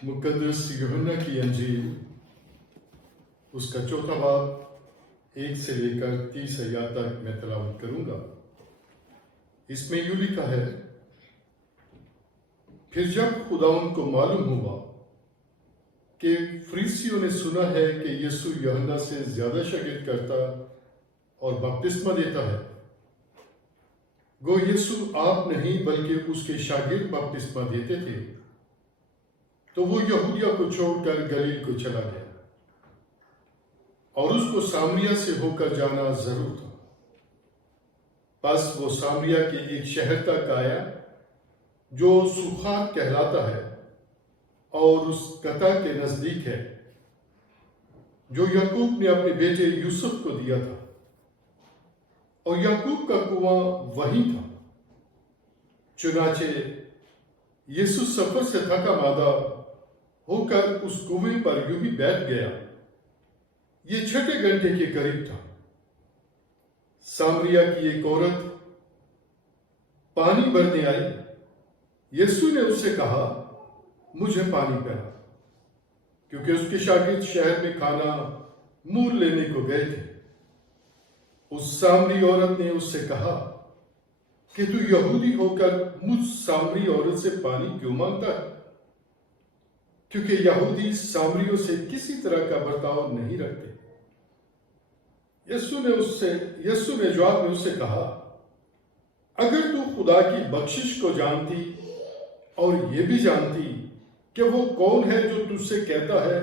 मुकद्दस यूहन्ना की अंजील उसका चौथा बाब 1 से लेकर 30 आयत तक मैं तलावत करूंगा। इसमें यूं लिखा है, फिर जब खुदावंद को मालूम हुआ कि फरीसियों ने सुना है कि यीशु यूहन्ना से ज्यादा शागिर्द करता और बपतिस्मा देता है, गो यीशु आप नहीं बल्कि उसके शागिर्द बपतिस्मा देते थे, तो वो यहूदिया को छोड़कर गलील को चला गया और उसको सामरिया से होकर जाना जरूर था। बस वो सामरिया के एक शहर तक आया जो सुखार कहलाता है और उस कता के नजदीक है जो याकूब ने अपने बेटे यूसुफ को दिया था, और याकूब का कुआं वहीं था। चुनाचे यीशु सफर से थका मादा होकर उस कुएं पर यूं ही बैठ गया। ये 6 घंटे के करीब था। सामरिया की एक औरत पानी भरने आई। यीशु ने उससे कहा, मुझे पानी पिला, क्योंकि उसके शागिर्द शहर में खाना मूल लेने को गए थे। उस सामरी औरत ने उससे कहा कि तू यहूदी होकर मुझ सामरी औरत से पानी क्यों मांगता है? क्योंकि यहूदी सामरियों से किसी तरह का बर्ताव नहीं रखते। यीशु ने जवाब में उससे कहा, अगर तू खुदा की बख्शिश को जानती और ये भी जानती कि वो कौन है जो तुझसे कहता है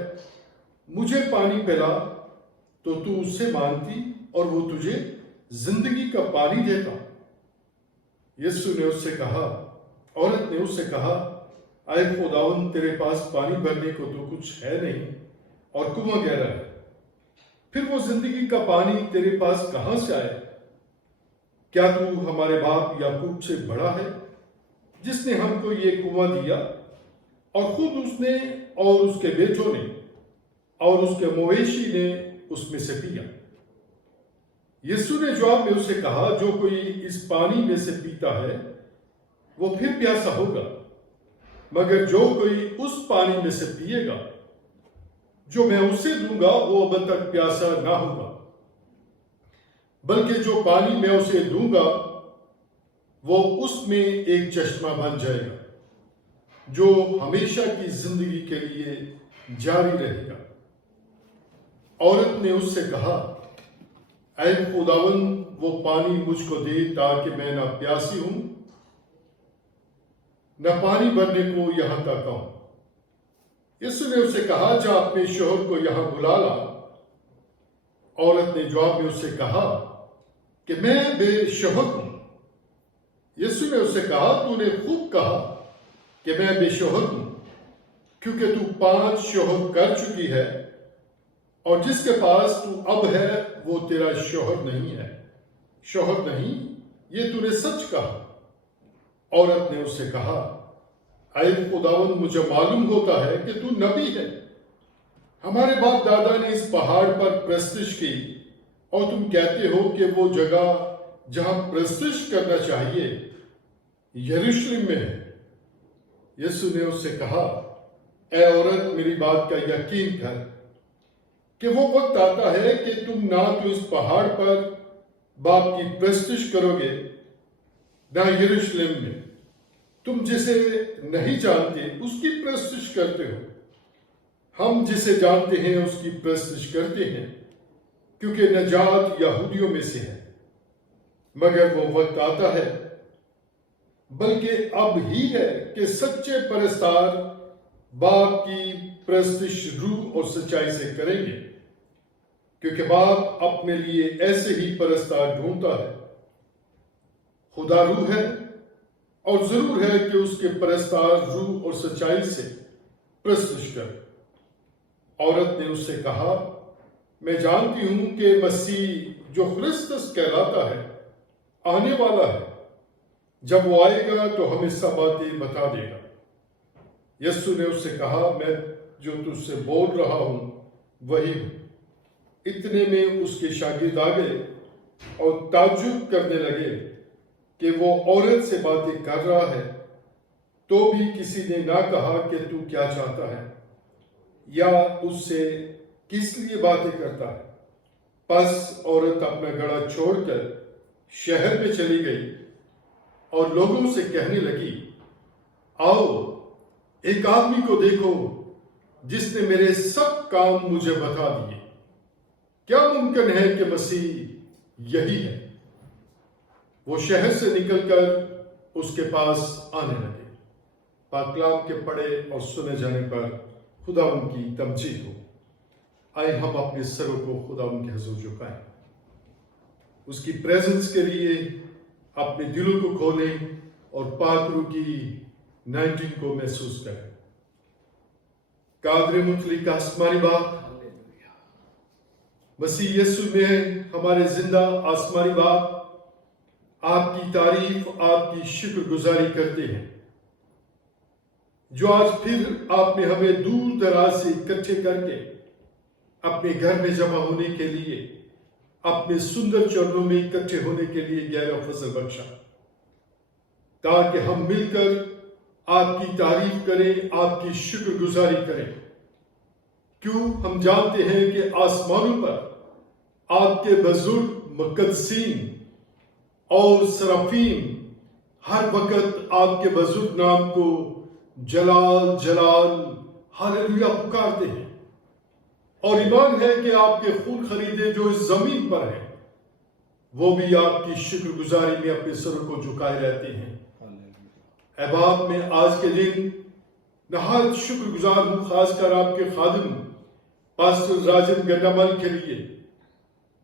मुझे पानी पिला, तो तू उससे मांगती और वो तुझे जिंदगी का पानी देता। यीशु ने उससे कहा, औरत ने उससे कहा, आए खुदावंद, तेरे पास पानी भरने को तो कुछ है नहीं और कुआं गहरा है, फिर वो जिंदगी का पानी तेरे पास कहां से आए? क्या तू हमारे बाप याकूब से बड़ा है, जिसने हमको ये कुआं दिया और खुद उसने और उसके बेटों ने और उसके मवेशी ने उसमें से पिया? यीशु ने जवाब में उसे कहा, जो कोई इस पानी में से पीता है वो फिर प्यासा होगा, मगर जो कोई उस पानी में से पिएगा जो मैं उसे दूंगा वो अब तक प्यासा ना होगा, बल्कि जो पानी मैं उसे दूंगा वो उसमें एक चश्मा बन जाएगा जो हमेशा की जिंदगी के लिए जारी रहेगा। औरत ने उससे कहा, ऐ खुदावंद, वो पानी मुझको दे ताकि मैं ना प्यासी हूं न पानी भरने को यहां तक आऊं। यीशु ने उससे कहा, जा अपने शोहर को यहां बुला ला। औरत ने जवाब में उससे कहा कि मैं बेशोहर हूं। यीशु ने उससे कहा, तूने खूब कहा कि मैं बेशोहर हूं, क्योंकि तू 5 शोहर कर चुकी है और जिसके पास तू अब है वो तेरा शोहर नहीं है। शोहर नहीं, ये तूने सच कहा। औरत ने उससे कहा, ऐ खुदावंद, मुझे मालूम होता है कि तू नबी है। हमारे बाप दादा ने इस पहाड़ पर प्रस्तिश की और तुम कहते हो कि वो जगह जहां प्रस्तिश करना चाहिए यरूशलेम में है। यीशु ने उससे कहा, ऐ औरत, मेरी बात का यकीन कर कि वो वक्त आता है कि तुम ना तो इस पहाड़ पर बाप की प्रस्तिश करोगे ना यरूशलेम में। तुम जिसे नहीं जानते उसकी प्रस्तिश करते हो, हम जिसे जानते हैं उसकी प्रस्तिश करते हैं, क्योंकि नजात यहूदियों में से है। मगर वो वक्त आता है, बल्कि अब ही है, कि सच्चे परस्तार बाप की प्रस्तिश रूह और सच्चाई से करेंगे, क्योंकि बाप अपने लिए ऐसे ही परस्तार ढूंढता है। खुदा रूह है और जरूर है कि उसके परस्तार रूह और सच्चाई से प्रस्तुत कर। औरत ने उससे कहा, मैं जानती हूं कि मसीह जो क्रिस्तुस कहलाता है आने वाला है। जब वो आएगा तो हमें सब बातें बता देगा। यीशु ने उससे कहा, मैं जो तुझसे बोल रहा हूं वही हूं। इतने में उसके शागिर्द आ गए और ताज्जुब करने लगे कि वो औरत से बातें कर रहा है। तो भी किसी ने ना कहा कि तू क्या चाहता है या उससे किस लिए बातें करता है। बस औरत अपना घड़ा छोड़कर शहर में चली गई और लोगों से कहने लगी, आओ एक आदमी को देखो जिसने मेरे सब काम मुझे बता दिए। क्या मुमकिन है कि मसीह यही है? वो शहर से निकलकर उसके पास आने लगे। पाक कलाम के पढ़े और सुने जाने पर खुदा उनकी तमजीद हो। आए हम अपने सरों को खुदा उनके हुजूर झुकाएं, उसकी प्रेजेंस के लिए अपने दिलों को खोलें और पाक रूह की 19 को महसूस करें। कादर मुतलिक आसमानी बाप, मसीह यीशु में हमारे जिंदा आसमानी बाप, आपकी तारीफ, आपकी शुक्रगुजारी करते हैं जो आज फिर आपने हमें दूर दराज से इकट्ठे करके अपने घर में जमा होने के लिए, अपने सुंदर चरणों में इकट्ठे होने के लिए गहरा फजल बख्शा, ताकि हम मिलकर आपकी तारीफ करें, आपकी शुक्रगुजारी करें। क्यों? हम जानते हैं कि आसमानों पर आपके बुजुर्ग मुकद्दसीन और सराफीम हर वक्त आपके बुजुर्ग नाम को जलाल जलाल हालेलुया पुकारते हैं, और ईमान है कि आपके खून खरीदे जो इस जमीन पर है वो भी आपकी शुक्रगुजारी में अपने सर को झुकाए रहते हैं। ऐ बाप, मैं आज के दिन नहायत शुक्रगुजार हूं, खासकर आपके खादिम पास्टर राजन गंडामल के लिए,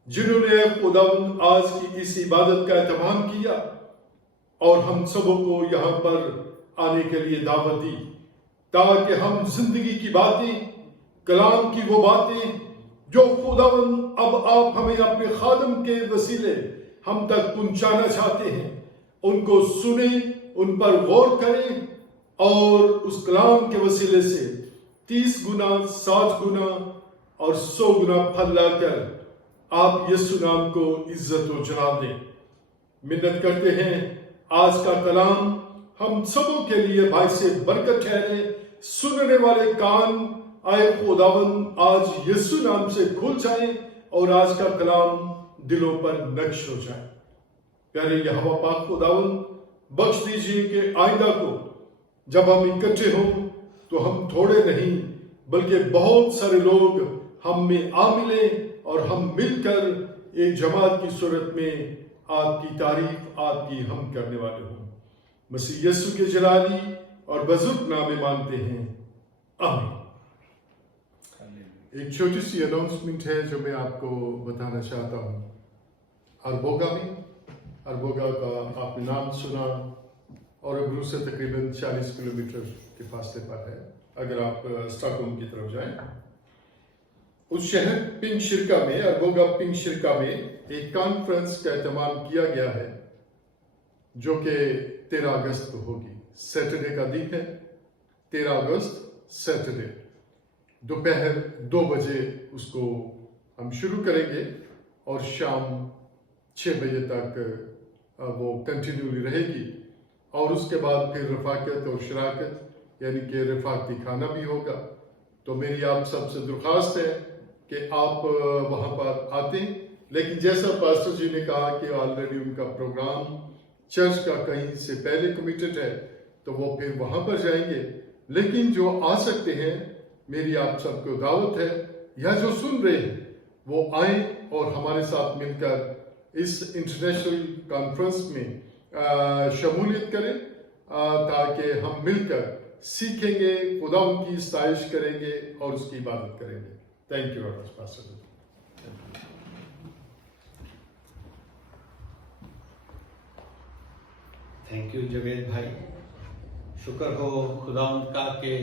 जिन्होंने खुदावंद आज की इस इबादत का एहतमाम किया और हम सबों को यहाँ पर आने के लिए दावत दी, ताकि हम जिंदगी की बातें, कलाम की वो बातें जो खुदावंद अब आप हमें अपने खादिम के वसीले हम तक पहुंचाना चाहते हैं, उनको सुने, उन पर गौर करें और उस कलाम के वसीले से 30 गुना, 60 गुना और 100 गुना फल लाकर आप यीशु नाम को इज्जत और जलाल दें। मिन्नत करते हैं आज का कलाम हम सबों के लिए भाई से बरकत ठहरे। सुनने वाले कान आए खुदावंद आज यीशु नाम से खुल जाए और आज का कलाम दिलों पर नक्श हो जाए। प्यारे यहोवा पाक खुदावंद, बख्श दीजिए कि आइंदा को जब हम इकट्ठे हों तो हम थोड़े नहीं बल्कि बहुत सारे लोग हम में आ मिले और हम मिलकर एक जमात की सूरत में आपकी तारीफ, आपकी हम करने वाले हों। मसीह यीशु के जलाली और बुजुर्ग नामे मांगते हैं, आमीन। एक छोटी सी अनाउंसमेंट है जो मैं आपको बताना चाहता हूँ। अरबोगा का आपने नाम सुना और अब्रू से तकरीबन 40 किलोमीटर के फासले पर है। अगर आप स्टॉकहोम की तरफ जाएं, उस शहर पिंक शिरका में, अरबोगा पिंक शिरका में एक कॉन्फ्रेंस का एहतमाम किया गया है जो कि 13 अगस्त को होगी। सैटरडे का दिन है, 13 अगस्त सैटरडे, दोपहर 2 बजे उसको हम शुरू करेंगे और शाम 6 बजे तक वो कंटिन्यूली रहेगी। और उसके बाद फिर रफाकत और शराकत यानी कि रफाकती खाना भी होगा। तो मेरी आप सबसे दरख्वास्त है कि आप वहाँ पर आते, लेकिन जैसा पास्टर जी ने कहा कि ऑलरेडी उनका प्रोग्राम चर्च का कहीं से पहले कमिटेड है तो वो फिर वहाँ पर जाएंगे। लेकिन जो आ सकते हैं, मेरी आप सबको दावत है, या जो सुन रहे हैं वो आए और हमारे साथ मिलकर इस इंटरनेशनल कॉन्फ्रेंस में शमूलियत करें, ताकि हम मिलकर सीखेंगे, खुदा उनकी इस्ताइश करेंगे और उसकी इबादत करेंगे। Thank you very much pastor. Thank you Javed भाई। शुक्र हो खुदा उनका कि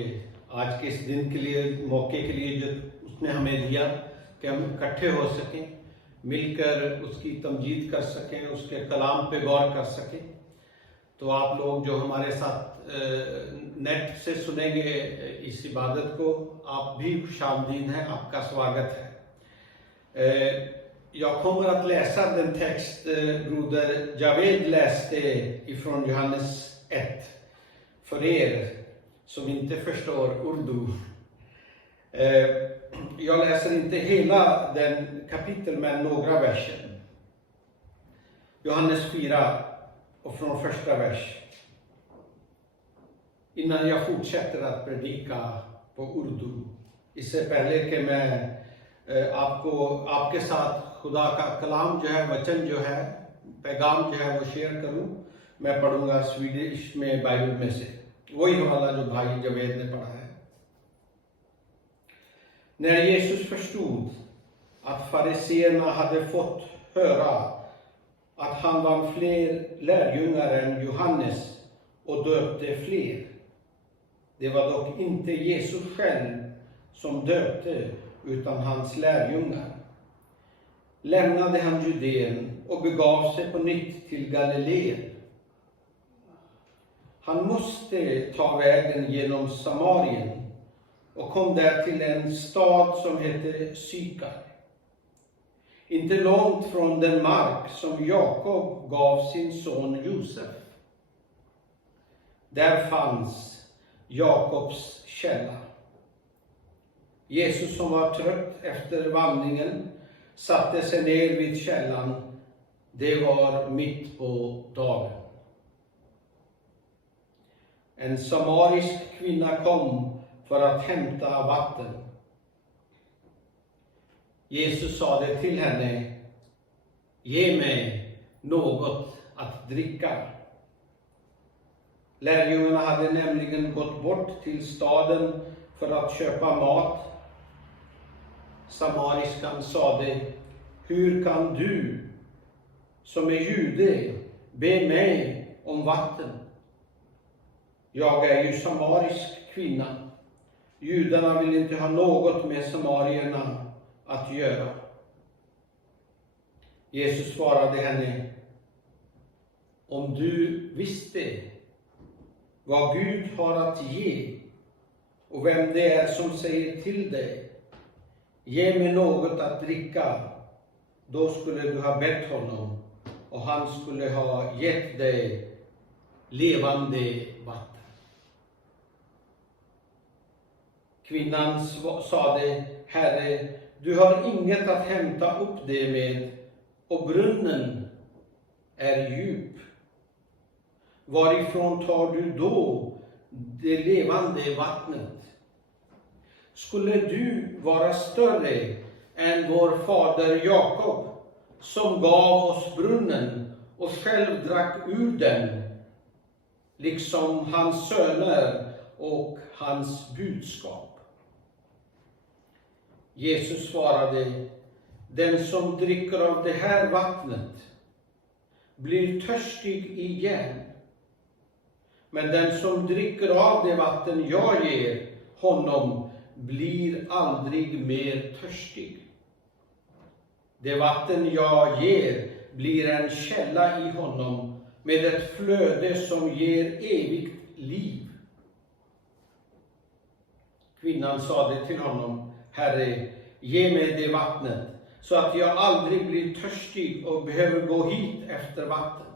आज के इस दिन के लिए, मौके के लिए जो उसने हमें दिया कि हम इकट्ठे हो सकें, मिलकर उसकी तमजीद कर सकें, उसके कलाम पे गौर कर सकें। तो आप लोग जो हमारे साथ नेट से सुनेंगे इस इबादत को, आप भी खुशामदीद हैं, आपका स्वागत है। Jag kommer att läsa den text broder Javed läste ifrån Johannes 1 för er som inte förstår urdu. Jag läser inte hela den kapitel, men några verser. Johannes 4 och från första vers. Innan jag fortsätter att predika på urdu, इससे पहले कि मैं आपके साथ खुदा का कलाम जो है, वचन जो है, पैगाम जो है वो शेयर करूं, मैं पढ़ूंगा स्वीडिश में बाइबल में से वही हवाला जो भाई जवेद ने पढ़ा है. När Jesus förstod att fariseerna hade fått höra att han var fler lärjungar än Johannes och döpte fler. Det var dock inte Jesus själv som döpte, utan hans lärjungar. Lämnade han Judeen och begav sig på nytt till Galileen. Han måste ta vägen genom Samarien och kom där till en stad som hette Sykar. Inte långt från den mark som Jakob gav sin son Josef. Där fanns Jakobs källa. Jesus, som var trött efter vandringen, satte sig ner vid källan. Det var mitt på dagen. En samarisk kvinna kom för att hämta vatten. Jesus sade till henne: ge mig något att dricka. Lärjungarna hade nämligen gått bort till staden för att köpa mat. Samariskan sade: hur kan du, som är jude, be mig om vatten? Jag är ju samarisk kvinna. Judarna vill inte ha något med samarierna att göra. Jesus svarade henne: om du visste vad Gud har att ge och vem det är som säger till dig: ge mig något att dricka, då skulle du ha bett honom och han skulle ha gett dig levande vatten. Kvinnan sade: Herre, du har inget att hämta upp det med, och brunnen är djup. Varifrån tar du då det levande vattnet? Skulle du vara större än vår fader Jakob, som gav oss brunnen och själv drack ur den, liksom hans söner och hans budskap? Jesus svarade: den som dricker av det här vattnet blir törstig igen. Men den som dricker av det vatten jag ger honom blir aldrig mer törstig. Det vatten jag ger blir en källa i honom med ett flöde som ger evigt liv. Kvinnan sade till honom: Herre, ge mig det vattnet så att jag aldrig blir törstig och behöver gå hit efter vatten.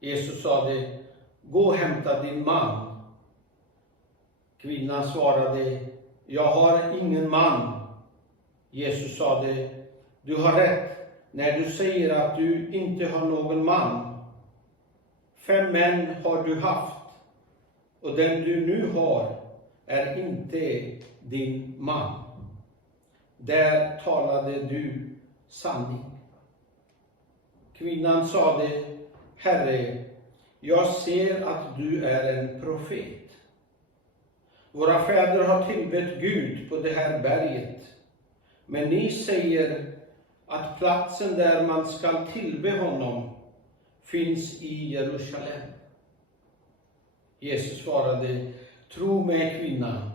Jesus sade: gå och hämta din man. Kvinnan svarade: jag har ingen man. Jesus sade: du har rätt när du säger att du inte har någon man. 5 män har du haft, och den du nu har är inte din man. Där talade du sanning. Kvinnan sade: Herre, jag ser att du är en profet. Våra fäder har tillbett Gud på det här berget, men ni säger att platsen där man ska tillbe honom finns i Jerusalem. Jesus svarade: tro mig, kvinna,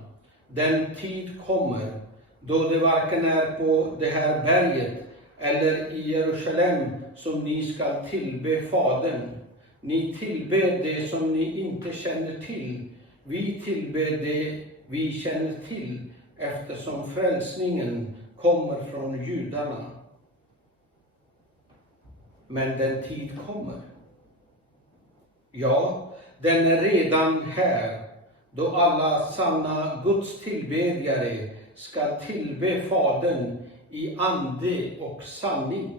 den tid kommer då det varken är på det här berget eller i Jerusalem som ni ska tillbe Fadern. Ni tillber det som ni inte känner till. Vi tillber det vi känner till, eftersom frälsningen kommer från judarna. Men den tid kommer Ja, den är redan här, då alla sanna Guds tillbedjare ska tillbe Fadern i ande och sanning.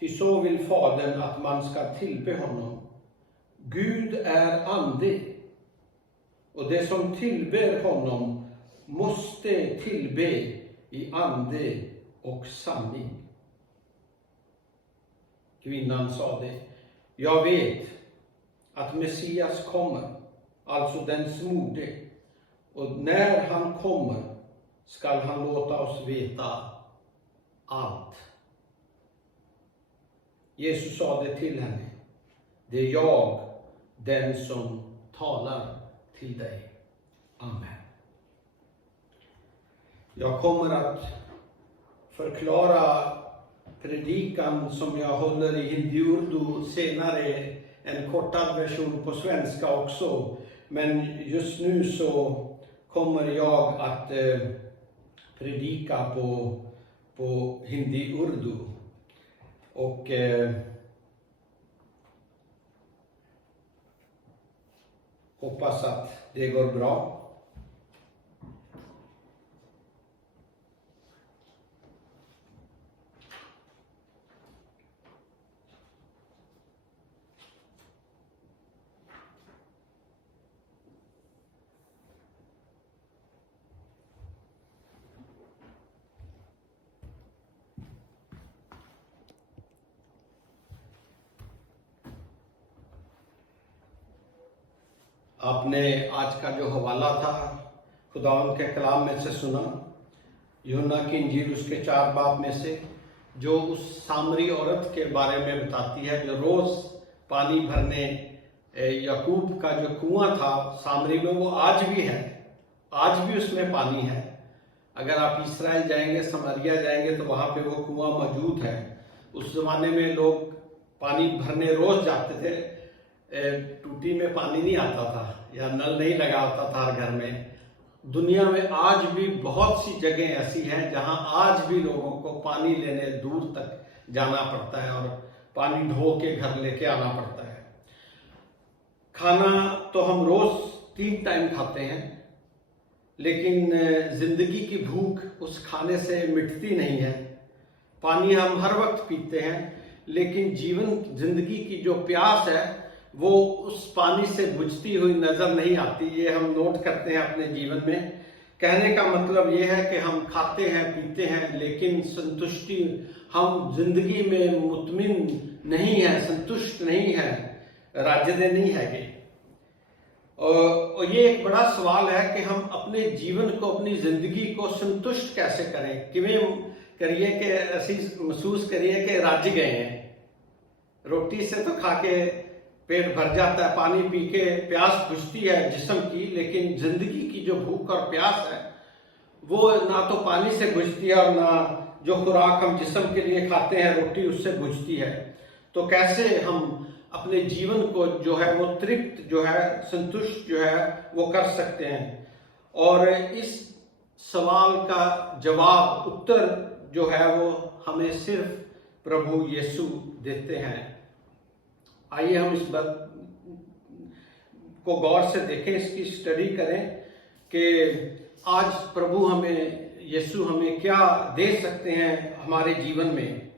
Ty så vill Fadern att man ska tillbe honom. Gud är ande, och det som tillber honom måste tillbe i ande och sanning. Kvinnan sade: jag vet att Messias kommer, alltså den smorde, och när han kommer skall han låta oss veta allt. Jesus sade till henne: det är jag, den som talar till dig. Amen. Jag kommer att förklara predikan som jag håller i hindi-urdu senare, en kortad version på svenska också. Men just nu så kommer jag att predika på hindi-urdu. Och hoppas att det går bra. आपने आज का जो हवाला था खुदावंद के कलाम में से सुना, यूहन्ना की इंजील उसके 4 बाब में से, जो उस सामरी औरत के बारे में बताती है जो रोज पानी भरने याकूब का जो कुआं था सामरी में, वो आज भी है, आज भी उसमें पानी है। अगर आप इस्राएल जाएंगे, समरिया जाएंगे तो वहाँ पे वो कुआं मौजूद है। उस ज़माने में लोग पानी भरने रोज जाते थे, टूटी में पानी नहीं आता था या नल नहीं लगा होता था हर घर में। दुनिया में आज भी बहुत सी जगह ऐसी हैं जहां आज भी लोगों को पानी लेने दूर तक जाना पड़ता है और पानी ढो के घर लेके आना पड़ता है। खाना तो हम रोज 3 टाइम खाते हैं, लेकिन जिंदगी की भूख उस खाने से मिटती नहीं है। पानी हम हर वक्त पीते हैं, लेकिन जिंदगी की जो प्यास है वो उस पानी से बुझती हुई नजर नहीं आती। ये हम नोट करते हैं अपने जीवन में। कहने का मतलब ये है कि हम खाते हैं, पीते हैं, लेकिन संतुष्टि हम जिंदगी में मुतमिन नहीं है, संतुष्ट नहीं है, राजदे नहीं है। और ये एक बड़ा सवाल है कि हम अपने जीवन को, अपनी जिंदगी को संतुष्ट कैसे करें। किवें करिए कि ऐसी महसूस करिए कि रज गए हैं। रोटी से तो खा के पेट भर जाता है, पानी पी के प्यास बुझती है जिस्म की, लेकिन जिंदगी की जो भूख और प्यास है वो ना तो पानी से बुझती है और ना जो खुराक हम जिस्म के लिए खाते हैं रोटी, उससे बुझती है। तो कैसे हम अपने जीवन को जो है वो तृप्त, जो है संतुष्ट जो है वो कर सकते हैं। और इस सवाल का जवाब, उत्तर जो है वो हमें सिर्फ प्रभु यीशु देते हैं। आइए हम इस बात को गौर से देखें, इसकी स्टडी करें कि आज प्रभु हमें, यीशु हमें क्या दे सकते हैं हमारे जीवन में।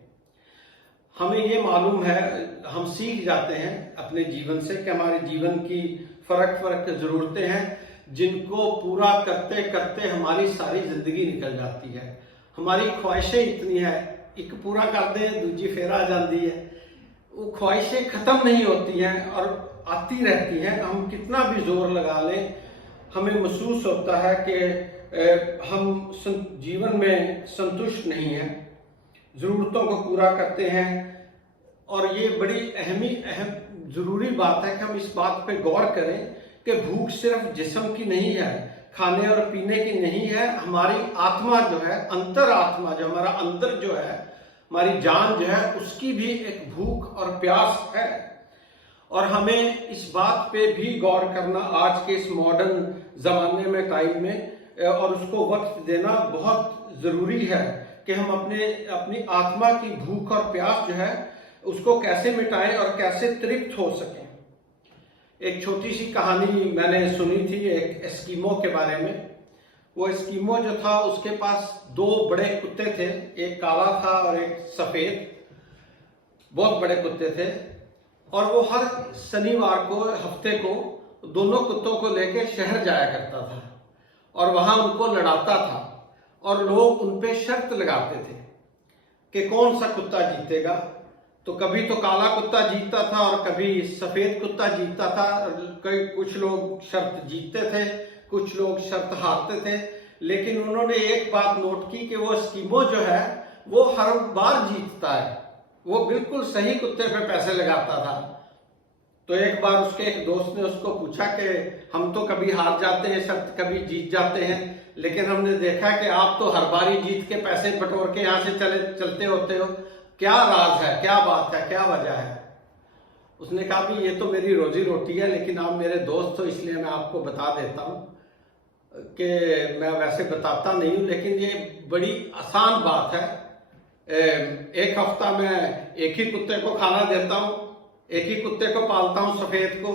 हमें ये मालूम है, हम सीख जाते हैं अपने जीवन से कि हमारे जीवन की फर्क ज़रूरतें हैं जिनको पूरा करते करते हमारी सारी ज़िंदगी निकल जाती है। हमारी ख्वाहिशें इतनी है, एक पूरा कर दें दूजी फिर आ जाती है। वो ख्वाहिशें ख़त्म नहीं होती हैं और आती रहती हैं। हम कितना भी जोर लगा लें, हमें महसूस होता है कि हम जीवन में संतुष्ट नहीं हैं, ज़रूरतों को पूरा करते हैं। और ये बड़ी अहम ज़रूरी बात है कि हम इस बात पे गौर करें कि भूख सिर्फ जिस्म की नहीं है, खाने और पीने की नहीं है। हमारी आत्मा जो है, अंतर आत्मा जो हमारा अंदर जो है, हमारी जान जो है, उसकी भी एक भूख और प्यास है। और हमें इस बात पे भी गौर करना आज के इस मॉडर्न ज़माने में, टाइम में, और उसको वक्त देना बहुत ज़रूरी है कि हम अपनी आत्मा की भूख और प्यास जो है उसको कैसे मिटाएं और कैसे तृप्त हो सकें। एक छोटी सी कहानी मैंने सुनी थी एक एस्किमो के बारे में। वो एस्किमो जो था उसके पास दो बड़े कुत्ते थे, एक काला था और एक सफेद, बहुत बड़े कुत्ते थे। और वो हर शनिवार को, हफ्ते को, दोनों कुत्तों को लेकर शहर जाया करता था और वहां उनको लड़ाता था और लोग उन पे शर्त लगाते थे कि कौन सा कुत्ता जीतेगा। तो कभी तो काला कुत्ता जीतता था और कभी सफेद कुत्ता जीतता था। कुछ लोग शर्त जीतते थे, कुछ लोग शर्त हारते थे। लेकिन उन्होंने एक बात नोट की कि वो एस्किमो जो है वो हर बार जीतता है, वो बिल्कुल सही कुत्ते पे पैसे लगाता था। तो एक बार उसके एक दोस्त ने उसको पूछा कि हम तो कभी हार जाते हैं शर्त, कभी जीत जाते हैं, लेकिन हमने देखा कि आप तो हर बार ही जीत के पैसे बटोर के यहाँ से चलते होते हो, क्या राज है, क्या बात है, क्या वजह है? उसने कहा भी ये तो मेरी रोजी रोटी है, लेकिन आप मेरे दोस्त हो इसलिए मैं आपको बता देता हूँ कि मैं वैसे बताता नहीं हूँ, लेकिन ये बड़ी आसान बात है। एक हफ्ता मैं एक ही कुत्ते को खाना देता हूँ, एक ही कुत्ते को पालता हूँ सफेद को,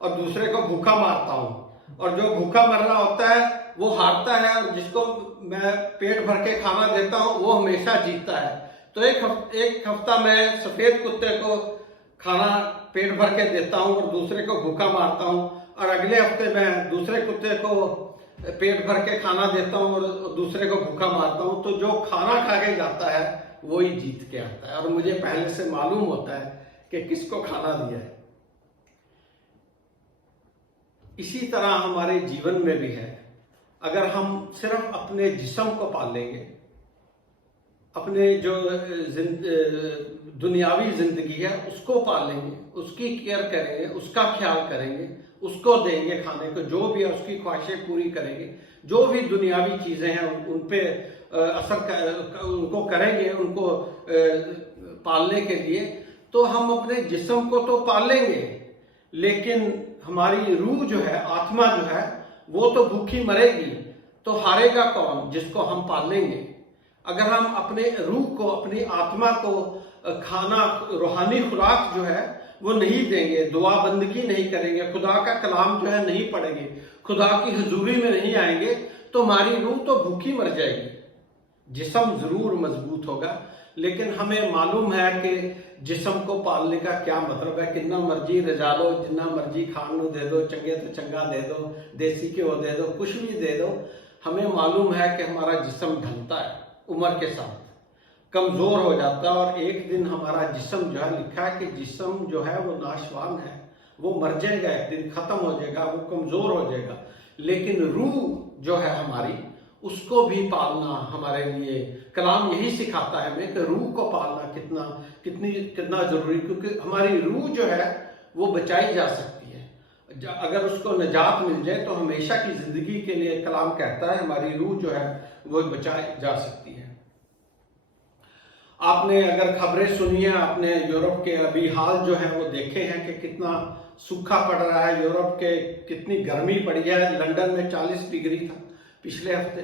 और दूसरे को भूखा मारता हूँ। और जो भूखा मर रहा होता है वो हारता है, और जिसको मैं पेट भर के खाना देता हूँ वो हमेशा जीतता है। तो एक हफ्ता मैं सफेद कुत्ते को खाना पेट भर के देता हूँ और दूसरे को भूखा मारता हूँ, और अगले हफ्ते मैं दूसरे कुत्ते को पेट भर के खाना देता हूँ और दूसरे को भूखा मारता हूँ। तो जो खाना खा के जाता है वो ही जीत के आता है, और मुझे पहले से मालूम होता है कि किसको खाना दिया है। इसी तरह हमारे जीवन में भी है। अगर हम सिर्फ अपने जिस्म को पालेंगे, अपने जो दुनियावी जिंदगी है उसको पालेंगे, उसकी केयर करेंगे, उसका ख्याल करेंगे, उसको देंगे खाने को, जो भी है उसकी ख्वाहिशें पूरी करेंगे, जो भी दुनियावी चीजें हैं उन पे उनको करेंगे, उनको पालने के लिए, तो हम अपने जिस्म को तो पालेंगे, लेकिन हमारी रूह जो है, आत्मा जो है, वो तो भूखी मरेगी। तो हारेगा कौन? जिसको हम पालेंगे। अगर हम अपने रूह को, अपनी आत्मा को खाना, रूहानी खुराक जो है वो नहीं देंगे, दुआ बंदगी नहीं करेंगे, खुदा का कलाम जो है नहीं पढ़ेंगे, खुदा की हुजूरी में नहीं आएंगे, तो हमारी रूह तो भूखी मर जाएगी। जिस्म जरूर मजबूत होगा, लेकिन हमें मालूम है कि जिस्म को पालने का क्या मतलब है। कितना मर्जी रजा लो, जितना मर्जी खान दे दो, चंगे तो चंगा दे दो, देसी घ्यो दे दो, कुछ भी दे दो, हमें मालूम है कि हमारा जिस्म ढलता है, उम्र के साथ कमजोर हो जाता है, और एक दिन हमारा जिस्म जो है, लिखा है कि जिस्म जो है वो नाशवान है, वो मर जाएगा, एक दिन खत्म हो जाएगा, वो कमजोर हो जाएगा। लेकिन रूह जो है हमारी, उसको भी पालना हमारे लिए कलाम यही सिखाता है हमें कि रूह को पालना कितना जरूरी, क्योंकि हमारी रूह जो है वो बचाई जा सकती है। अगर उसको निजात मिल जाए तो हमेशा की जिंदगी के लिए कलाम कहता है हमारी रूह जो है वो बचाई जा सकती है। आपने अगर खबरें सुनी है, आपने यूरोप के अभी हाल जो है वो देखे हैं कि कितना सूखा पड़ रहा है, यूरोप के कितनी गर्मी पड़ी है। लंदन में 40 डिग्री था पिछले हफ्ते,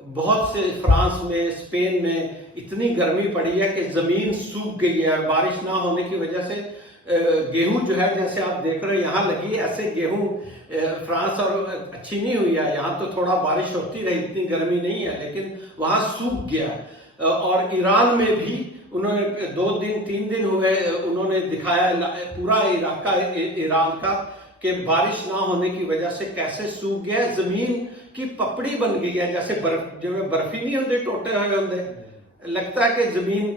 बहुत से फ्रांस में, स्पेन में इतनी गर्मी पड़ी है कि जमीन सूख गई है। बारिश ना होने की वजह से गेहूं जो है, जैसे आप देख रहे हो यहाँ लगी है, ऐसे गेहूं फ्रांस और अच्छी नहीं हुई है। यहाँ तो थोड़ा बारिश होती रही, इतनी गर्मी नहीं है, लेकिन वहां सूख गया। और ईरान में भी उन्होंने 2 दिन 3 दिन हुए, उन्होंने दिखाया पूरा इलाका ईरान का कि बारिश ना होने की वजह से कैसे सूख गया, जमीन की पपड़ी बन गई है, जैसे बर्फ, जो बर्फी नहीं होती, टोटे हुए होते, लगता है कि जमीन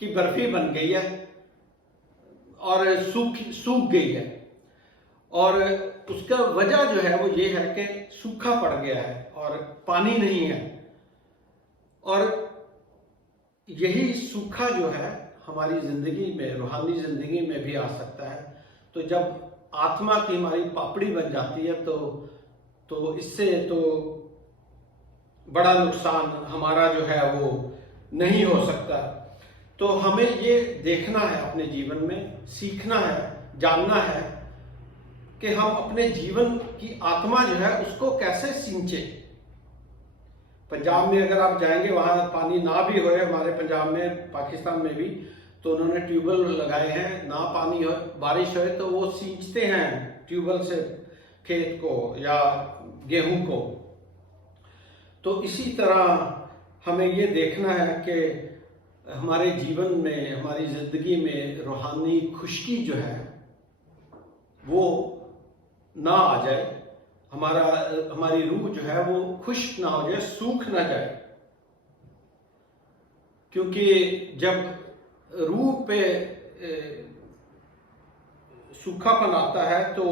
की बर्फी बन गई है और सूख गई है। और उसका वजह जो है वो ये है कि सूखा पड़ गया है और पानी नहीं है। और यही सूखा जो है हमारी जिंदगी में, रूहानी जिंदगी में भी आ सकता है। तो जब आत्मा की हमारी पापड़ी बन जाती है तो इससे तो बड़ा नुकसान हमारा जो है वो नहीं हो सकता। तो हमें ये देखना है, अपने जीवन में सीखना है, जानना है कि हम अपने जीवन की आत्मा जो है उसको कैसे सींचे। पंजाब में अगर आप जाएंगे, वहां पानी ना भी होए, हमारे पंजाब में, पाकिस्तान में भी, तो उन्होंने ट्यूबवेल लगाए हैं, ना पानी हो, बारिश हो तो वो सींचते हैं ट्यूबवेल से खेत को या गेहूं को। तो इसी तरह हमें ये देखना है कि हमारे जीवन में, हमारी ज़िंदगी में रूहानी खुशकी जो है वो ना आ जाए, हमारी रूह जो है वो खुश्क ना हो जाए, सूख ना जाए। क्योंकि जब रूह पे सूखापन आता है तो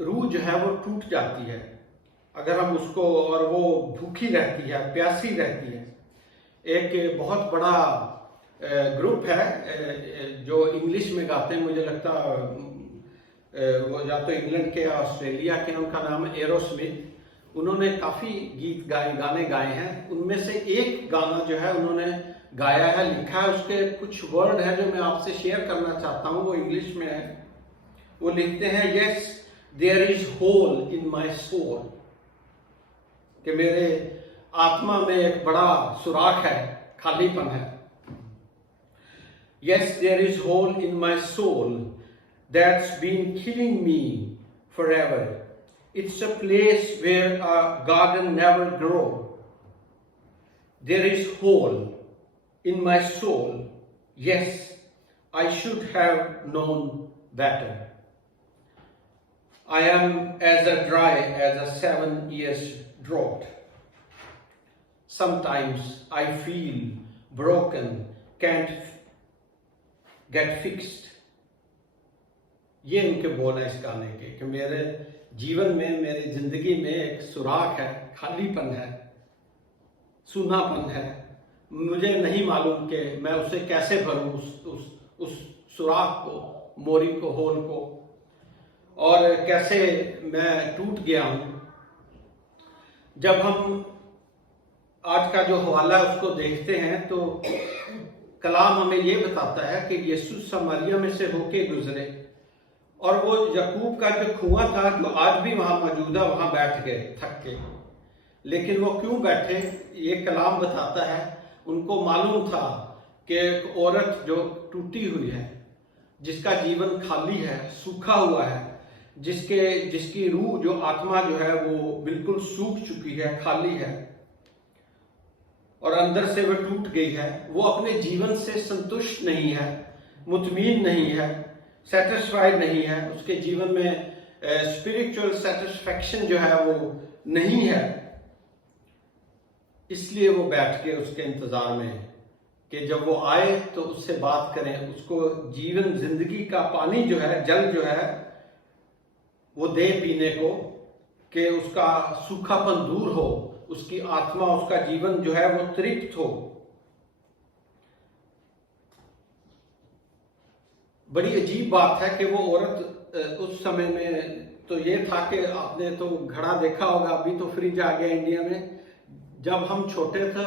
रूह जो है वो टूट जाती है अगर हम उसको, और वो भूखी रहती है, प्यासी रहती है। एक बहुत बड़ा ग्रुप है जो इंग्लिश में गाते हैं, मुझे लगता वो या तो इंग्लैंड के या ऑस्ट्रेलिया के, उनका नाम है एरोस्मिथ। उन्होंने काफ़ी गाने गाए हैं। उनमें से एक गाना जो है उन्होंने गाया है, लिखा है, उसके कुछ वर्ड है जो मैं आपसे शेयर करना चाहता हूँ, वो इंग्लिश में है। वो लिखते हैं, yes there is hole in my soul, कि मेरे आत्मा में एक बड़ा सुराख है, खालीपन है। Yes there is hole in my soul that's been killing me forever. It's a place where a garden never grows. There is hole in my soul. Yes, I should have known better. I am as dry as a 7 years drought. Sometimes I feel broken, can't get fixed. ये उनके बोल है इस गाने के, कि मेरे जीवन में, मेरी जिंदगी में एक सुराख है, खालीपन है, सूनापन है। मुझे नहीं मालूम कि मैं उसे कैसे भरूं, उस सुराख को, मोरी को, होल को, और कैसे मैं टूट गया हूं। जब हम आज का जो हवाला है उसको देखते हैं तो कलाम हमें ये बताता है कि यीशु समारिया में से होके गुजरे, और वो याकूब का जो कुआं था, जो आज भी वहां मौजूद है, वहां बैठ गए थक के। लेकिन वो क्यों बैठे, ये कलाम बताता है, उनको मालूम था कि एक औरत जो टूटी हुई है, जिसका जीवन खाली है, सूखा हुआ है, जिसकी रूह, जो आत्मा जो है वो बिल्कुल सूख चुकी है, खाली है, और अंदर से वो टूट गई है। वो अपने जीवन से संतुष्ट नहीं है, मुतमीन नहीं है, सेटिस्फाइड नहीं है, उसके जीवन में स्पिरिचुअल सेटिस्फैक्शन जो है वो नहीं है। इसलिए वो बैठ के उसके इंतजार में कि जब वो आए तो उससे बात करें, उसको जीवन, जिंदगी का पानी जो है, जल जो है वो दे पीने को, कि उसका सूखापन दूर हो, उसकी आत्मा, उसका जीवन जो है वो तृप्त हो। बड़ी अजीब बात है कि वो औरत उस समय में तो ये था कि आपने तो घड़ा देखा होगा, अभी तो फ्रिज आ गया इंडिया में। जब हम छोटे थे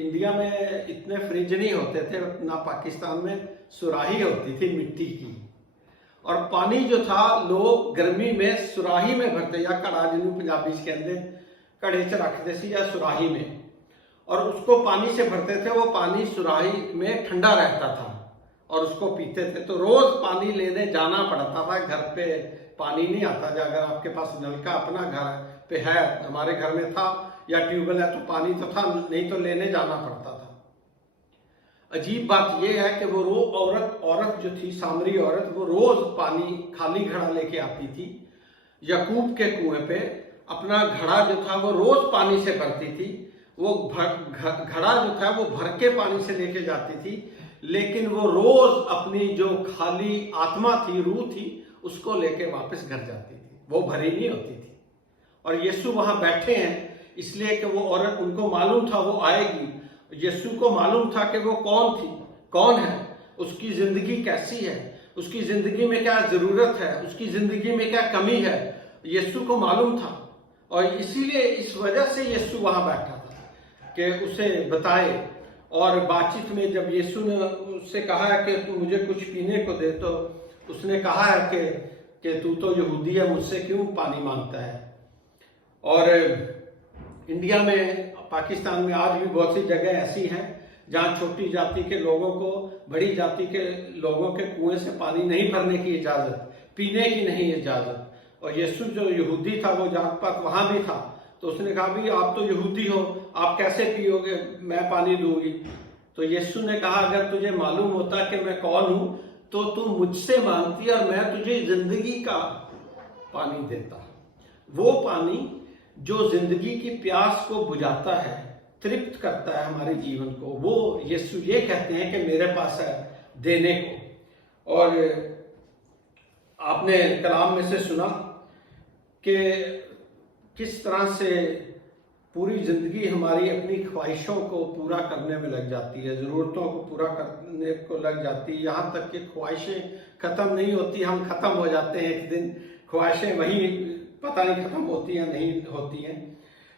इंडिया में इतने फ्रिज नहीं होते थे, ना पाकिस्तान में सुराही होती थी मिट्टी की, और पानी जो था लोग गर्मी में सुराही में भरते, या घड़ा जिन्होंने पंजाबी से कहते, घड़े च रखते सी या सुराही में, और उसको पानी से भरते थे। वो पानी सुराही में ठंडा रहता था और उसको पीते थे। तो रोज पानी लेने जाना पड़ता था, घर पे पानी नहीं आता था। अगर आपके पास नलका अपना घर पे है, हमारे घर में था, या ट्यूबवेल है, तो पानी तो था, नहीं तो लेने जाना पड़ता था। अजीब बात यह है कि वो औरत जो थी, सामरी औरत, वो रोज पानी, खाली घड़ा लेके आती थी याकूब के कुएं पे। अपना घड़ा जो था वो रोज पानी से भरती थी। वो घड़ा जो था वो भर के पानी से लेके जाती थी, लेकिन वो रोज अपनी जो खाली आत्मा थी, रूह थी, उसको लेके वापस घर जाती थी। वो भरी नहीं होती थी। और यीशु वहां बैठे हैं इसलिए कि वो औरत, उनको मालूम था वो आएगी। यीशु को मालूम था कि वो कौन थी, कौन है, उसकी जिंदगी कैसी है, उसकी जिंदगी में क्या जरूरत है, उसकी जिंदगी में क्या कमी है, यीशु को मालूम था। और इसीलिए, इस वजह से यीशु वहां बैठा था कि उसे बताए। और बातचीत में जब यीशु ने उससे कहा है कि तू मुझे कुछ पीने को दे, तो उसने कहा है कि तू तो यहूदी है, मुझसे क्यों पानी मांगता है। और इंडिया में, पाकिस्तान में आज भी बहुत सी जगह ऐसी हैं जहाँ छोटी जाति के लोगों को बड़ी जाति के लोगों के कुएं से पानी नहीं भरने की इजाज़त, पीने की नहीं इजाज़त। और यीशु जो यहूदी था, वो जात पात वहाँ भी था, तो उसने कहा भी आप तो यहूदी हो, आप कैसे पियोगे, मैं पानी दूंगी। तो यीशु ने कहा अगर तुझे मालूम होता कि मैं कौन हूँ तो तू मुझसे मांगती और मैं तुझे जिंदगी का पानी देता। वो पानी जो जिंदगी की प्यास को बुझाता है, तृप्त करता है हमारे जीवन को, वो यीशु ये कहते हैं कि मेरे पास है देने को। और आपने कलाम में से सुना कि किस तरह से पूरी जिंदगी हमारी अपनी ख्वाहिशों को पूरा करने में लग जाती है, ज़रूरतों को पूरा करने को लग जाती है, यहाँ तक कि ख्वाहिशें ख़त्म नहीं होती, हम ख़त्म हो जाते हैं एक दिन। ख्वाहिशें वहीं पता नहीं ख़त्म होती हैं नहीं होती हैं,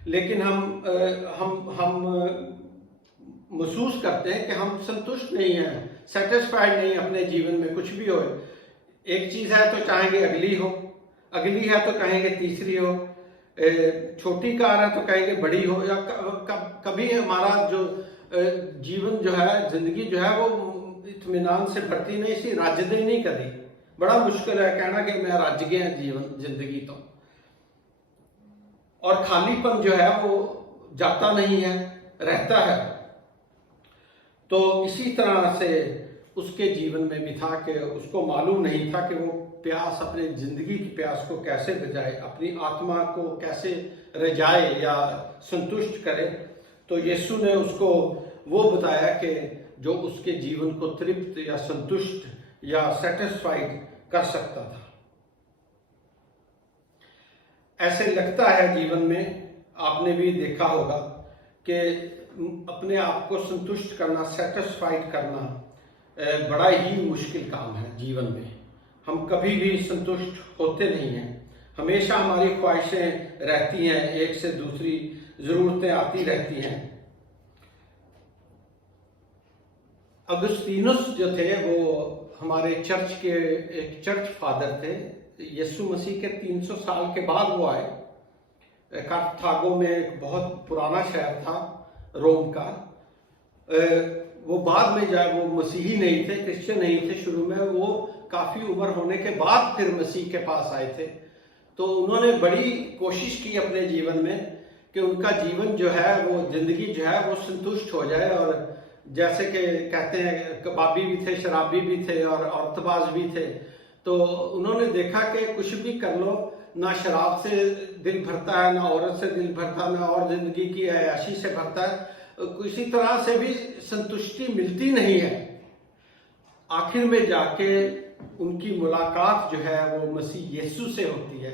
लेकिन हम महसूस करते हैं कि हम संतुष्ट नहीं हैं, सेटिस्फाइड नहीं अपने जीवन में। कुछ भी हो, एक चीज़ है तो चाहेंगे अगली हो, अगली है तो कहेंगे तीसरी हो, छोटी कार है तो कहेंगे बड़ी हो, या कभी हमारा जो जीवन जो है, जिंदगी जो है वो इत्मीनान से भरती नहीं, इसी राज्य नहीं करी। बड़ा मुश्किल है कहना कि मैं रज गया जीवन जिंदगी तो। और खालीपन जो है वो जाता नहीं है, रहता है। तो इसी तरह से उसके जीवन में भी था कि उसको मालूम नहीं था कि वो प्यास, अपने जिंदगी की प्यास को कैसे बुझाए, अपनी आत्मा को कैसे रजाए या संतुष्ट करे। तो यीशु ने उसको वो बताया कि जो उसके जीवन को तृप्त या संतुष्ट या सेटिस्फाइड कर सकता था। ऐसे लगता है जीवन में, आपने भी देखा होगा कि अपने आप को संतुष्ट करना, सेटिस्फाइड करना बड़ा ही मुश्किल काम है जीवन में। हम कभी भी संतुष्ट होते नहीं हैं, हमेशा हमारी ख्वाहिशें रहती हैं, एक से दूसरी ज़रूरतें आती रहती हैं। अगस्तीनुस जो थे वो हमारे चर्च के एक चर्च फादर थे। यीशु मसीह के 300 साल के बाद वो आए। कार्थागो में एक बहुत पुराना शहर था रोम का। वो बाद में जाए, वो मसीही नहीं थे, क्रिश्चियन नहीं थे शुरू में, वो काफ़ी उम्र होने के बाद फिर मसीह के पास आए थे। तो उन्होंने बड़ी कोशिश की अपने जीवन में कि उनका जीवन जो है, वो जिंदगी जो है वो संतुष्ट हो जाए। और जैसे कि कहते हैं, कबाबी भी थे, शराबी भी थे और औरतबाज भी थे। तो उन्होंने देखा कि कुछ भी कर लो, ना शराब से दिल भरता है, ना औरत से दिल भरता, ना और जिंदगी की अयाशी से भरता है, किसी तरह से भी संतुष्टि मिलती नहीं है। आखिर में जाके उनकी मुलाकात जो है वो मसीह यीशु से होती है,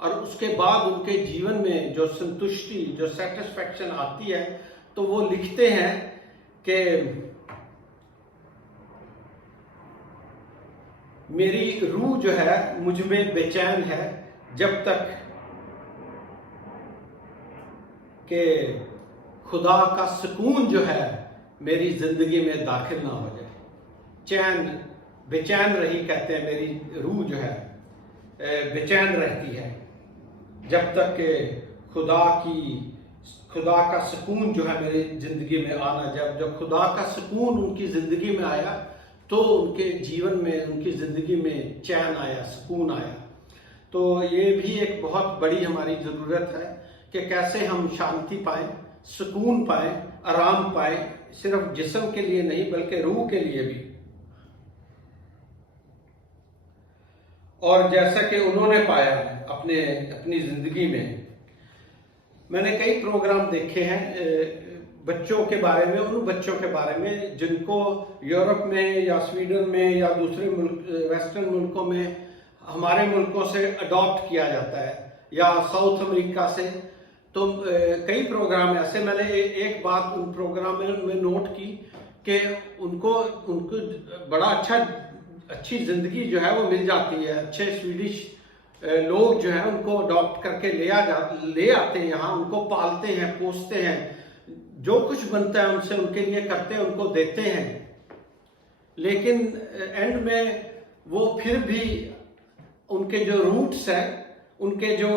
और उसके बाद उनके जीवन में जो संतुष्टि, जो सेटिस्फैक्शन आती है, तो वो लिखते हैं कि मेरी रूह जो है मुझ में बेचैन है जब तक कि खुदा का सुकून जो है मेरी जिंदगी में दाखिल ना हो जाए। चैन, बेचैन रही, कहते हैं मेरी रूह जो है बेचैन रहती है जब तक कि खुदा का सुकून जो है मेरी जिंदगी में आना। जब खुदा का सुकून उनकी जिंदगी में आया तो उनके जीवन में, उनकी जिंदगी में चैन आया, सुकून आया। तो ये भी एक बहुत बड़ी हमारी ज़रूरत है कि कैसे हम शांति पाएं, सुकून पाएं, आराम पाएं, सिर्फ जिस्म के लिए नहीं बल्कि रूह के लिए भी। और जैसा कि उन्होंने पाया अपनी जिंदगी में, मैंने कई प्रोग्राम देखे हैं बच्चों के बारे में, उन बच्चों के बारे में जिनको यूरोप में या स्वीडन में या दूसरे मुल्क, वेस्टर्न मुल्कों में, हमारे मुल्कों से अडॉप्ट किया जाता है, या साउथ अमेरिका से। तो कई प्रोग्राम ऐसे, मैंने एक बात उन प्रोग्राम में नोट की कि उनको बड़ा अच्छी जिंदगी जो है वो मिल जाती है। अच्छे स्वीडिश लोग जो हैं उनको अडॉप्ट करके ले आते हैं यहाँ, उनको पालते हैं, पोसते हैं, जो कुछ बनता है उनसे उनके लिए करते हैं, उनको देते हैं। लेकिन एंड में वो फिर भी उनके जो रूट्स हैं, उनके जो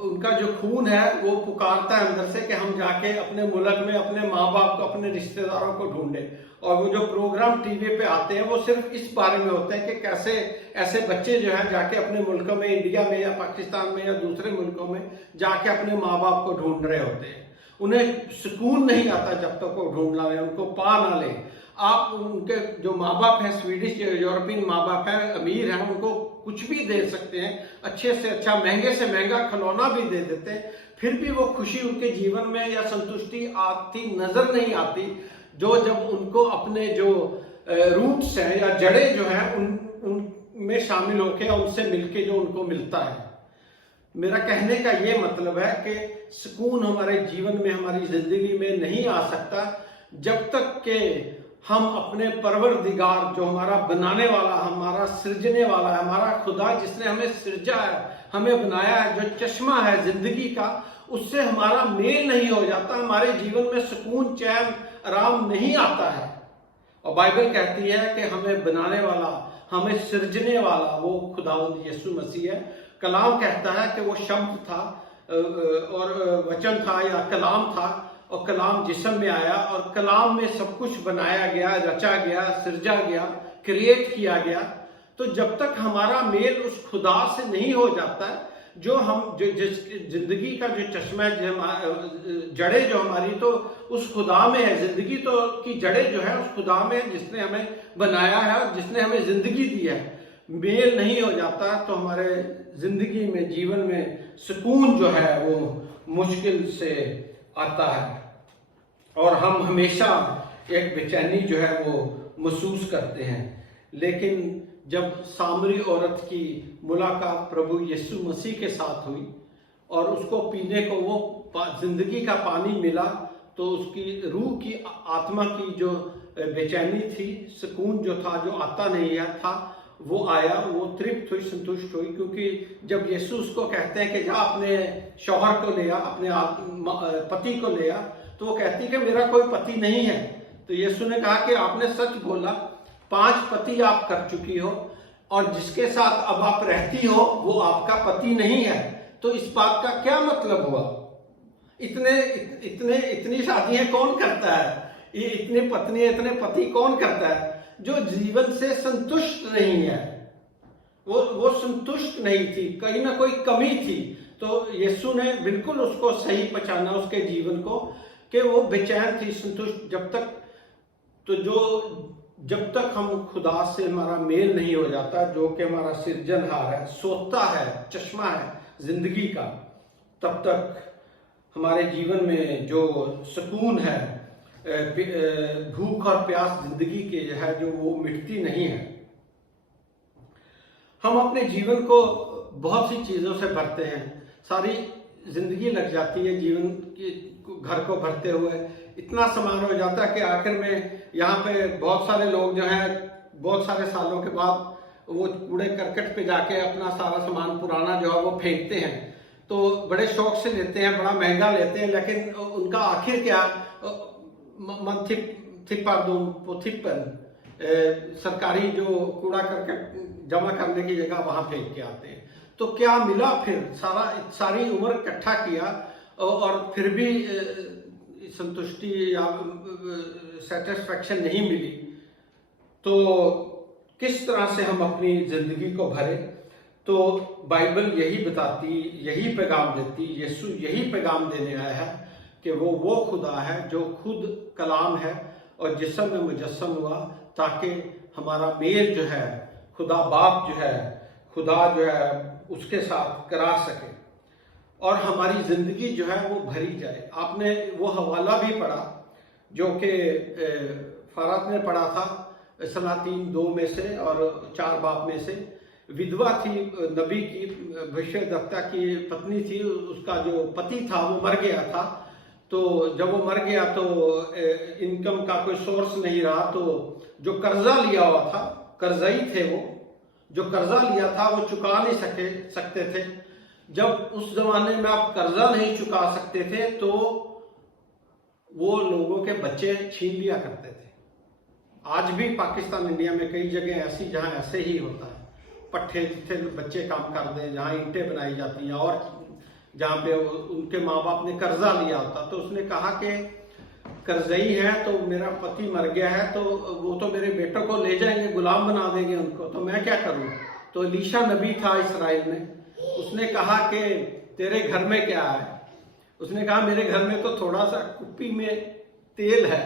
उनका जो खून है वो पुकारता है अंदर से कि हम जाके अपने मुल्क में अपने माँ बाप को, अपने रिश्तेदारों को ढूंढें। और वो जो प्रोग्राम टीवी पे आते हैं वो सिर्फ इस बारे में होते हैं कि कैसे ऐसे बच्चे जो हैं जाके अपने मुल्कों में, इंडिया में या पाकिस्तान में या दूसरे मुल्कों में जाके अपने माँ बाप को ढूंढ रहे होते हैं। उन्हें सुकून नहीं आता जब तक वो ढूंढ ना ले, उनको पा ना ले। आप उनके जो माँ बाप हैं, स्वीडिश यूरोपियन माँ बाप हैं, अमीर हैं, उनको कुछ भी दे सकते हैं, अच्छे से अच्छा, महंगे से महंगा खिलौना भी दे देते हैं, फिर भी वो खुशी उनके जीवन में या संतुष्टि आती नजर नहीं आती जो जब उनको अपने जो रूट्स हैं या जड़ें जो हैं उनमें शामिल होके उनसे मिलके जो उनको मिलता है। मेरा कहने का ये मतलब है कि सुकून हमारे जीवन में, हमारी जिंदगी में नहीं आ सकता जब तक कि हम अपने परवरदिगार, जो हमारा बनाने वाला, हमारा सृजने वाला है, हमारा खुदा जिसने हमें सृजा है, हमें बनाया है, जो चश्मा है जिंदगी का, उससे हमारा मेल नहीं हो जाता, हमारे जीवन में सुकून, चैन, आराम नहीं आता है। और बाइबल कहती है कि हमें बनाने वाला, हमें सृजने वाला वो खुदावंद यीशु मसीह है। कलाम कहता है कि वो शब्द था और वचन था या कलाम था, और कलाम जिस्म में आया और कलाम में सब कुछ बनाया गया, रचा गया, सृजा गया, क्रिएट किया गया। तो जब तक हमारा मेल उस खुदा से नहीं हो जाता है, जो हम जिस जिंदगी का जो चश्मा है, जड़ें जो हमारी तो उस खुदा में है, जिंदगी तो की जड़ें जो है उस खुदा में है जिसने हमें बनाया है और जिसने हमें जिंदगी दी है। मेल नहीं हो जाता तो हमारे जिंदगी में, जीवन में सुकून जो है वो मुश्किल से आता है और हम हमेशा एक बेचैनी जो है वो महसूस करते हैं। लेकिन जब सामरी औरत की मुलाकात प्रभु यीशु मसीह के साथ हुई और उसको पीने को वो जिंदगी का पानी मिला, तो उसकी रूह की, आत्मा की जो बेचैनी थी, सुकून जो था, जो आता नहीं था, वो आया, वो तृप्त हुई, संतुष्ट हुई। क्योंकि जब यीशु उसको कहते हैं कि जा अपने शौहर को ले आ, अपने पति को ले आ, तो वो कहती है कि मेरा कोई पति नहीं है। तो यीशु ने कहा कि आपने सच बोला, 5 पति आप कर चुकी हो और जिसके साथ अब आप रहती हो वो आपका पति नहीं है। तो इस बात का क्या मतलब हुआ? इतनी शादियां कौन करता है? ये इतनी पत्नी, इतने पति कौन करता है? जो जीवन से संतुष्ट नहीं है, वो संतुष्ट नहीं थी, कहीं ना कोई कमी थी। तो यीशु ने बिल्कुल उसको सही पहचाना, उसके जीवन को, कि वो बेचैन थी, संतुष्ट जब तक, तो जब तक हम खुदा से हमारा मेल नहीं हो जाता, जो कि हमारा सृजनहार है, सोता है, चश्मा है जिंदगी का, तब तक हमारे जीवन में जो सुकून है, भूख और प्यास जिंदगी के है, जो वो मिटती नहीं है। हम अपने जीवन को बहुत सी चीजों से भरते हैं, सारी जिंदगी लग जाती है जीवन की घर को भरते हुए, इतना सामान हो जाता है कि आखिर में यहाँ पे बहुत सारे लोग जो हैं बहुत सारे सालों के बाद वो कूड़े करकट पे जाके अपना सारा सामान पुराना जो है वो फेंकते हैं। तो बड़े शौक से लेते हैं, बड़ा महंगा लेते हैं, लेकिन उनका आखिर क्या, सरकारी जो कूड़ा करकट जमा करने की जगह वहां फेंक के आते हैं। तो क्या मिला फिर? सारी उम्र इकट्ठा किया और फिर भी संतुष्टि या सेटिस्फैक्शन नहीं मिली। तो किस तरह से हम अपनी जिंदगी को भरें? तो बाइबल यही बताती, यही पैगाम देती, यीशु यही पैगाम देने आया है कि वो खुदा है जो खुद कलाम है और जिस्म में मुजस्सम हुआ, ताकि हमारा मेल जो है खुदा बाप जो है, खुदा जो है उसके साथ करा सके और हमारी जिंदगी जो है वो भरी जाए। आपने वो हवाला भी पढ़ा जो कि फरात ने पढ़ा था, सलातीन 2 में से और 4 बाब में से। विधवा थी, नबी की, भविष्यद्वक्ता की पत्नी थी, उसका जो पति था वो मर गया था। तो जब वो मर गया तो इनकम का कोई सोर्स नहीं रहा, तो जो कर्जा लिया हुआ था, कर्जई थे वो, जो कर्जा लिया था वो चुका नहीं सकते थे। जब उस जमाने में आप कर्जा नहीं चुका सकते थे तो वो लोगों के बच्चे छीन लिया करते थे। आज भी पाकिस्तान, इंडिया में कई जगह ऐसी जहां ऐसे ही होता है, पट्टे जिथे बच्चे काम कर दें, जहां ईंटें बनाई जाती हैं और जहाँ पे उनके माँ बाप ने कर्जा लिया होता। तो उसने कहा कि कर्जई है तो मेरा पति मर गया है, तो वो तो मेरे बेटों को ले जाएंगे, गुलाम बना देंगे उनको, तो मैं क्या करूं। तो एलीशा नबी था इस्राएल में, उसने कहा कि तेरे घर में क्या है। उसने कहा मेरे घर में तो थोड़ा सा कुप्पी में तेल है।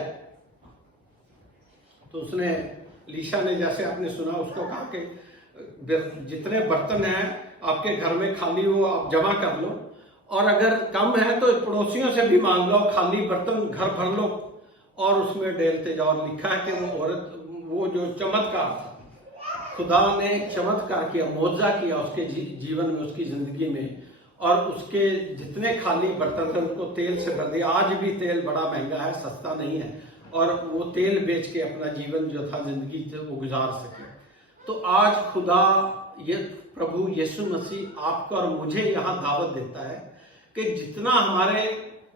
तो उसने एलीशा ने, जैसे आपने सुना, उसको कहा कि जितने बर्तन हैं आपके घर में खाली वो आप जमा कर लो, और अगर कम है तो पड़ोसियों से भी मांग लो, खाली बर्तन घर भर लो और उसमें डालते जाओ। लिखा है कि वो औरत, वो जो चमत्कार था, खुदा ने चमत्कार किया, मौजा किया उसके जीवन में, उसकी जिंदगी में, और उसके जितने खाली बर्तन थे उनको तेल से भर दिया। आज भी तेल बड़ा महंगा है, सस्ता नहीं है, और वो तेल बेच के अपना जीवन जो था, जिंदगी वो गुजार सके। तो आज खुदा, ये प्रभु यीशु मसीह आपको और मुझे यहाँ दावत देता है कि जितना हमारे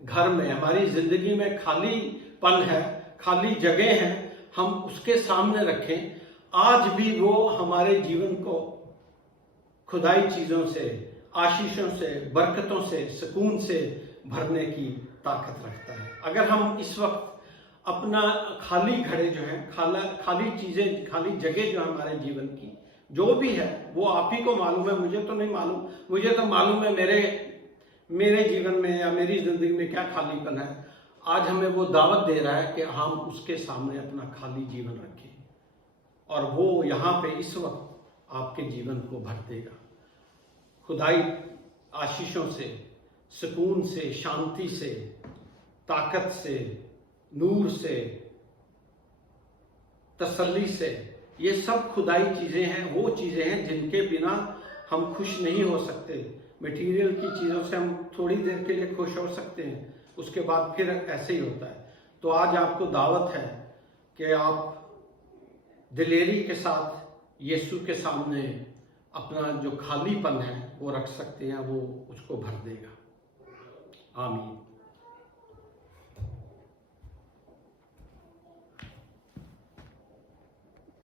घर में, हमारी जिंदगी में खालीपन है, खाली जगह है, हम उसके सामने रखें। आज भी वो हमारे जीवन को खुदाई चीजों से, आशीषों से, बरकतों से, सुकून से भरने की ताकत रखता है। अगर हम इस वक्त अपना खाली घड़े जो है, खाली चीजें, खाली जगह जो है हमारे जीवन की, जो भी है वो आप ही को मालूम है, मुझे तो नहीं मालूम। मुझे तो मालूम है मेरे जीवन में या मेरी जिंदगी में क्या खालीपन है। आज हमें वो दावत दे रहा है कि हम उसके सामने अपना खाली जीवन रखें, और वो यहाँ पे इस वक्त आपके जीवन को भर देगा खुदाई आशीषों से, सुकून से, शांति से, ताकत से, नूर से, तसल्ली से। ये सब खुदाई चीजें हैं, वो चीजें हैं जिनके बिना हम खुश नहीं हो सकते। मटेरियल की चीजों से हम थोड़ी देर के लिए खुश हो सकते हैं, उसके बाद फिर ऐसे ही होता है। तो आज आपको दावत है कि आप दिलेरी के साथ यीशु के सामने अपना जो खालीपन है वो रख सकते हैं, वो उसको भर देगा। आमीन।